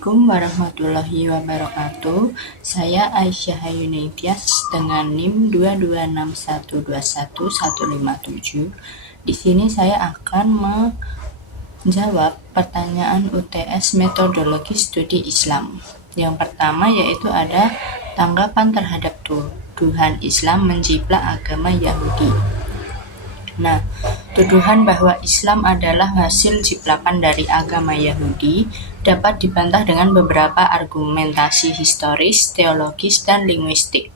Assalamualaikum warahmatullahi wabarakatuh. Saya Aisyah Hayunityas dengan NIM 226121157. Di sini saya akan menjawab pertanyaan UTS metodologi studi Islam. Yang pertama yaitu ada tanggapan terhadap tuduhan Islam menjiplak agama Yahudi. Nah, tuduhan bahwa Islam adalah hasil jiplakan dari agama Yahudi dapat dibantah dengan beberapa argumentasi historis, teologis, dan linguistik.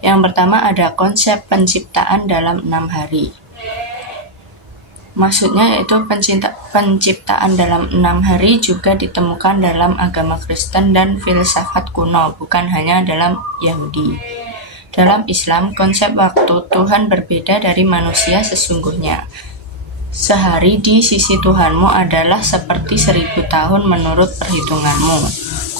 Yang pertama ada konsep penciptaan dalam 6 hari. Maksudnya yaitu penciptaan dalam 6 hari juga ditemukan dalam agama Kristen dan filsafat kuno, bukan hanya dalam Yahudi. Dalam Islam, konsep waktu Tuhan berbeda dari manusia sesungguhnya. Sehari di sisi Tuhanmu adalah seperti 1000 tahun menurut perhitunganmu.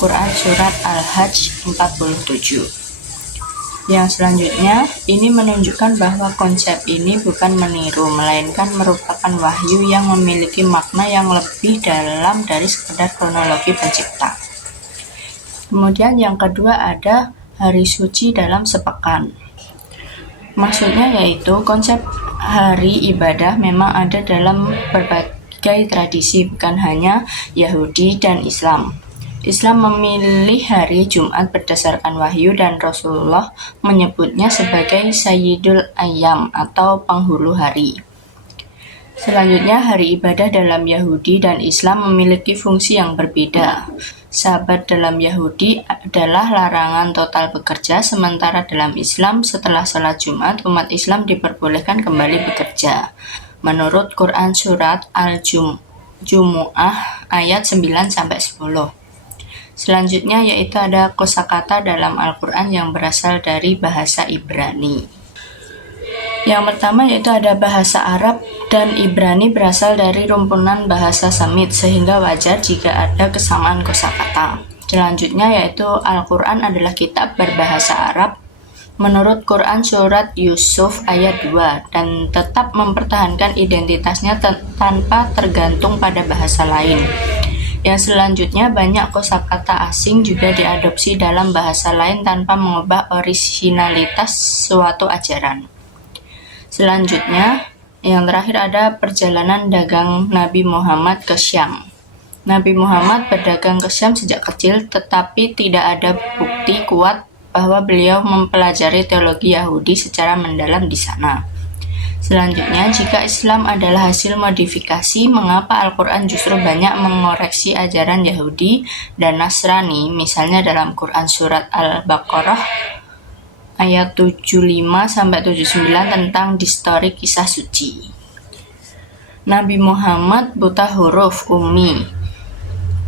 Quran Surat Al-Hajj 47. Yang selanjutnya, ini menunjukkan bahwa konsep ini bukan meniru, melainkan merupakan wahyu yang memiliki makna yang lebih dalam dari sekedar kronologi pencipta. Kemudian yang kedua ada hari suci dalam sepekan. Maksudnya yaitu konsep hari ibadah memang ada dalam berbagai tradisi, bukan hanya Yahudi dan Islam. Islam memilih hari Jumat berdasarkan wahyu dan Rasulullah menyebutnya sebagai Sayyidul Ayyam atau penghulu hari. Selanjutnya, hari ibadah dalam Yahudi dan Islam memiliki fungsi yang berbeda. Sabat dalam Yahudi adalah larangan total bekerja, sementara dalam Islam setelah sholat Jumat, umat Islam diperbolehkan kembali bekerja. Menurut Quran Surat Al-Jumu'ah ayat 9-10. Selanjutnya yaitu ada kosakata dalam Al-Quran yang berasal dari bahasa Ibrani. Yang pertama yaitu ada bahasa Arab dan Ibrani berasal dari rumpunan bahasa Semit, sehingga wajar jika ada kesamaan kosakata. Selanjutnya yaitu Al-Quran adalah kitab berbahasa Arab menurut Quran Surat Yusuf ayat 2 dan tetap mempertahankan identitasnya tanpa tergantung pada bahasa lain. Yang selanjutnya banyak kosakata asing juga diadopsi dalam bahasa lain tanpa mengubah orisinalitas suatu ajaran. Selanjutnya, yang terakhir ada perjalanan dagang Nabi Muhammad ke Syam. Nabi Muhammad berdagang ke Syam sejak kecil, tetapi tidak ada bukti kuat bahwa beliau mempelajari teologi Yahudi secara mendalam di sana. Selanjutnya, jika Islam adalah hasil modifikasi, mengapa Al-Quran justru banyak mengoreksi ajaran Yahudi dan Nasrani, misalnya dalam Quran Surat Al-Baqarah ayat 75-79 tentang distori kisah suci. Nabi Muhammad buta huruf ummi,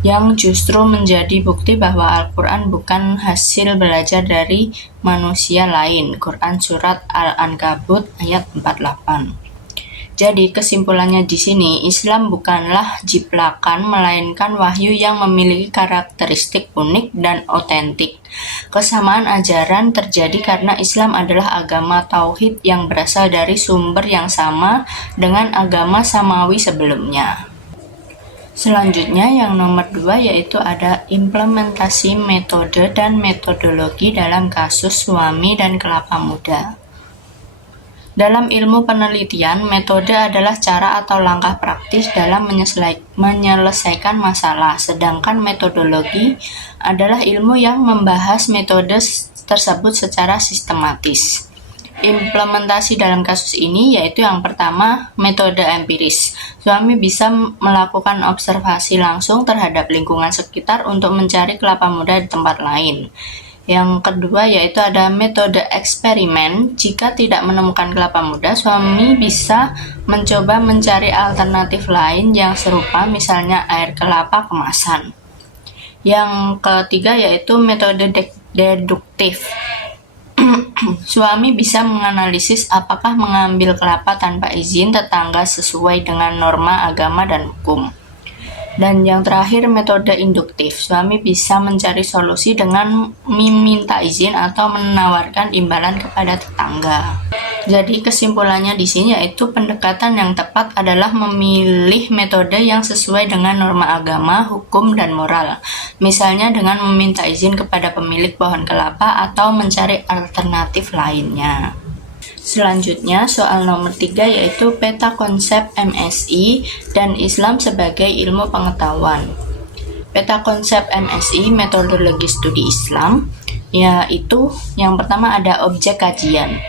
yang justru menjadi bukti bahwa Al-Quran bukan hasil belajar dari manusia lain. Quran Surat Al-Ankabut ayat 48. Jadi kesimpulannya di sini, Islam bukanlah jiplakan, melainkan wahyu yang memiliki karakteristik unik dan otentik. Kesamaan ajaran terjadi karena Islam adalah agama tauhid yang berasal dari sumber yang sama dengan agama samawi sebelumnya. Selanjutnya yang nomor 2 yaitu ada implementasi metode dan metodologi dalam kasus suami dan kelapa muda. Dalam ilmu penelitian, metode adalah cara atau langkah praktis dalam menyelesaikan masalah, sedangkan metodologi adalah ilmu yang membahas metode tersebut secara sistematis. Implementasi dalam kasus ini yaitu yang pertama, metode empiris. Suami bisa melakukan observasi langsung terhadap lingkungan sekitar untuk mencari kelapa muda di tempat lain. Yang kedua yaitu ada metode eksperimen. Jika tidak menemukan kelapa muda, suami bisa mencoba mencari alternatif lain yang serupa, misalnya air kelapa kemasan. Yang ketiga yaitu metode deduktif. Suami bisa menganalisis apakah mengambil kelapa tanpa izin tetangga sesuai dengan norma agama dan hukum. Dan yang terakhir, metode induktif. Suami bisa mencari solusi dengan meminta izin atau menawarkan imbalan kepada tetangga. Jadi kesimpulannya di sini yaitu pendekatan yang tepat adalah memilih metode yang sesuai dengan norma agama, hukum, dan moral. Misalnya dengan meminta izin kepada pemilik pohon kelapa atau mencari alternatif lainnya. Selanjutnya, soal nomor 3 yaitu peta konsep MSI dan Islam sebagai ilmu pengetahuan. Peta konsep MSI, metodologi studi Islam, yaitu yang pertama ada objek kajian.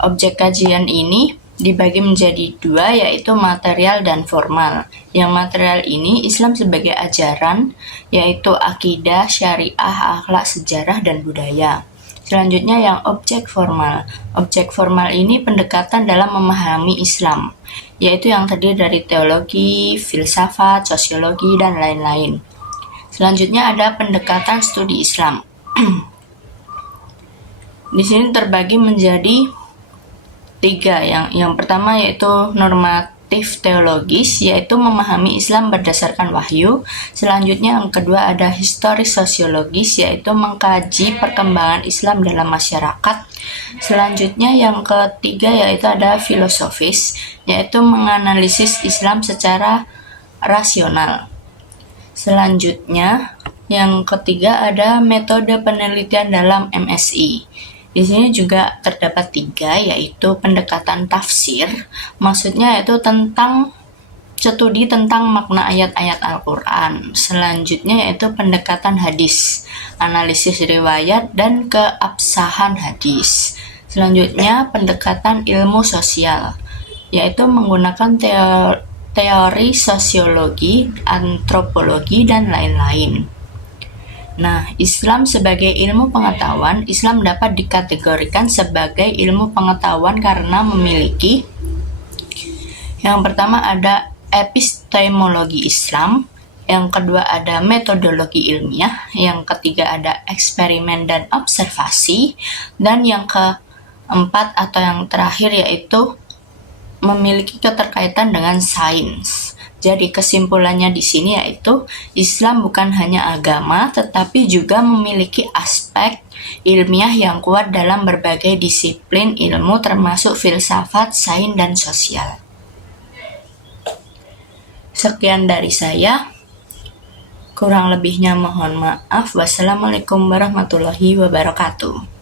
Objek kajian ini dibagi menjadi dua, yaitu material dan formal. Yang material ini Islam sebagai ajaran, yaitu akidah, syariah, akhlak, sejarah, dan budaya. Selanjutnya yang objek formal. Objek formal ini pendekatan dalam memahami Islam, yaitu yang terdiri dari teologi, filsafat, sosiologi, dan lain-lain. Selanjutnya ada pendekatan studi Islam. Di sini terbagi menjadi 3. Yang pertama yaitu normatif teologis, yaitu memahami Islam berdasarkan wahyu. Selanjutnya yang kedua ada historis sosiologis, yaitu mengkaji perkembangan Islam dalam masyarakat. Selanjutnya yang ketiga yaitu ada filosofis, yaitu menganalisis Islam secara rasional. Selanjutnya yang ketiga ada metode penelitian dalam MSI. Di sini juga terdapat 3, yaitu pendekatan tafsir, maksudnya yaitu tentang studi tentang makna ayat-ayat Al-Quran. Selanjutnya yaitu pendekatan hadis, analisis riwayat dan keabsahan hadis. Selanjutnya pendekatan ilmu sosial, yaitu menggunakan teori sosiologi, antropologi, dan lain-lain. Nah, Islam sebagai ilmu pengetahuan, Islam dapat dikategorikan sebagai ilmu pengetahuan karena memiliki yang pertama ada epistemologi Islam, yang kedua ada metodologi ilmiah, yang ketiga ada eksperimen dan observasi, dan yang keempat atau yang terakhir yaitu memiliki keterkaitan dengan sains. Jadi kesimpulannya di sini yaitu Islam bukan hanya agama, tetapi juga memiliki aspek ilmiah yang kuat dalam berbagai disiplin ilmu termasuk filsafat, sains, dan sosial. Sekian dari saya. Kurang lebihnya mohon maaf. Wassalamualaikum warahmatullahi wabarakatuh.